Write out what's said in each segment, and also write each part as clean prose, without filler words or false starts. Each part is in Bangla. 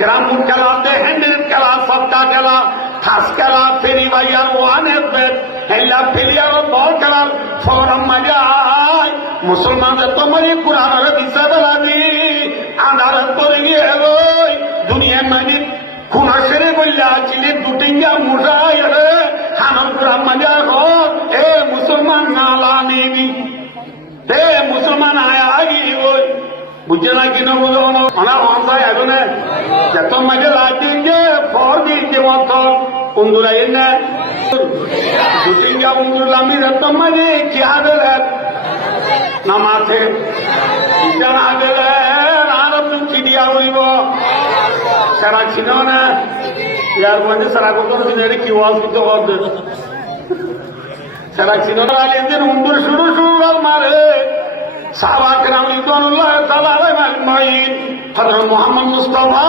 গ্রাম খেলাতে হ্যান্ডেল খেলা সবটা খেলা খাস খেলা ফেরি বাইয়ার ওয়ানের বেদ হেলা ফেলিয়ার বল খেলার ফরম মজায় মুসলমানদের তোমারই কোরআনের দিশা বেলা দি আন্ধার করে গিয়ে ওই দুনিয়ার মানে খুনা সেরে বললে চিনি দুটিঙ্গা মুসাই রে খানম কোরআন মজা হোক এ মুসলমান নালা নেবি এ মুসলমান আয়া আগি ওই বুঝছে না কিনা বুঝো ওনার অঞ্চল এখন যত মাঝে লাগিয়ে যে ফর দিয়েছে মত বন্ধুরা না দুটিঙ্গা বন্ধুরা আমি যত মাঝে কি আদর নামাতে জানা গেলে আর তুমি চিড়িয়া হইব সারা ছিল না ইয়ার মধ্যে সারা কত কি অসুবিধা করতে সারা ছিল না আলিয়াদের উন্দুর শুরু মারে সাহাবায়ে কেরাম রিদওয়ানুল্লাহ তাআলা আলাইহিম আজমাইন হযরত মুহাম্মদ মুস্তাফা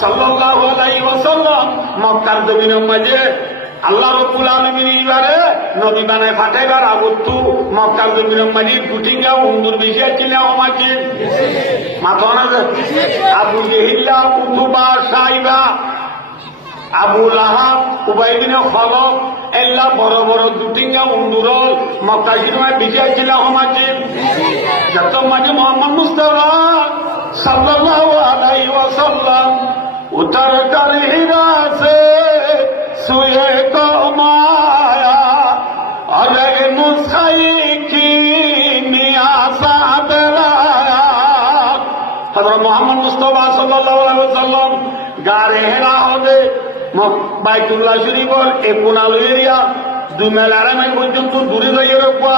সাল্লাল্লাহু আলাইহি ওয়াসাল্লাম মক্কার জমিনের মাঝে আল্লাহ রাব্বুল আলামিন ইবারে নবী বানায় পাঠাইবার আগতু মক্কার জমিনের মাঝে দুটিঙ্গা উন্দুর বেশি ছিল আমাকে মাথানা আবু জেহিল্লা উতুবা সাইবা আবু লাহাব উবাই বিন খলফ এল্লা বড় বড় দুটিঙ্গা উন্দুরল মক্কা শরীফে বিজয় ছিল আমাকে যত মাঝে মোহাম্মদ মুস্তাফা সাল্লাল্লাহু আলাইহি ওয়াসাল্লাম উতর কর হিরা সে সুয়ে কো মায়া আলে মুসাই কি নিয়াসা বেলায়া হযরত মুহাম্মদ মুস্তাফা সাল্লাল্লাহু আলাইহি ওয়াসাল্লাম গারে হেরা হবে বাইতুল্লাহ শরীফর এ কোনাল এরিয়া দুই মেল আড়াই পর্যন্ত দূরে যাইয়ে রাখবা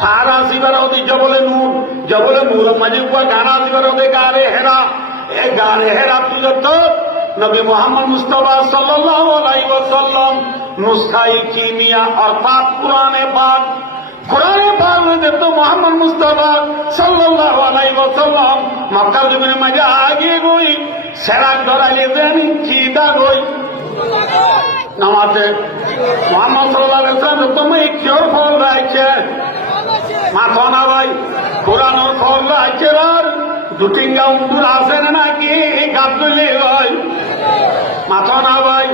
সার আসিবার হতে জবলে নূর মাঝে কুয়া গান আসিবার হতে গারে হেরা এ গারে হেরা তুলে তো নবী মুহাম্মদ মুস্তাফা সাল্লাল্লাহু আলাইহি ওয়াসাল্লাম নুসখাই কিমিয়া অর্থাৎ কোরআনে পাক মধ্যে তো মুহাম্মদ মুস্তাফা সাল্লাল্লাহু আলাইহি ওয়াসাল্লাম মক্কার জমিনের মাঝে আগে গই সেরাক ধরাইলে জানি কি দা গই নামাজে মোহাম্মদ সাল্লাল্লাহু আলাইহি ওয়াসাল্লাম তুমি কিওর ফল রাখছে মাথা না ভাই কোরআনের ফল রাখছে আর দুটিঙ্গা উন্দুর আছে নাকি গাছ তুলে ভাই মাথা না ভাই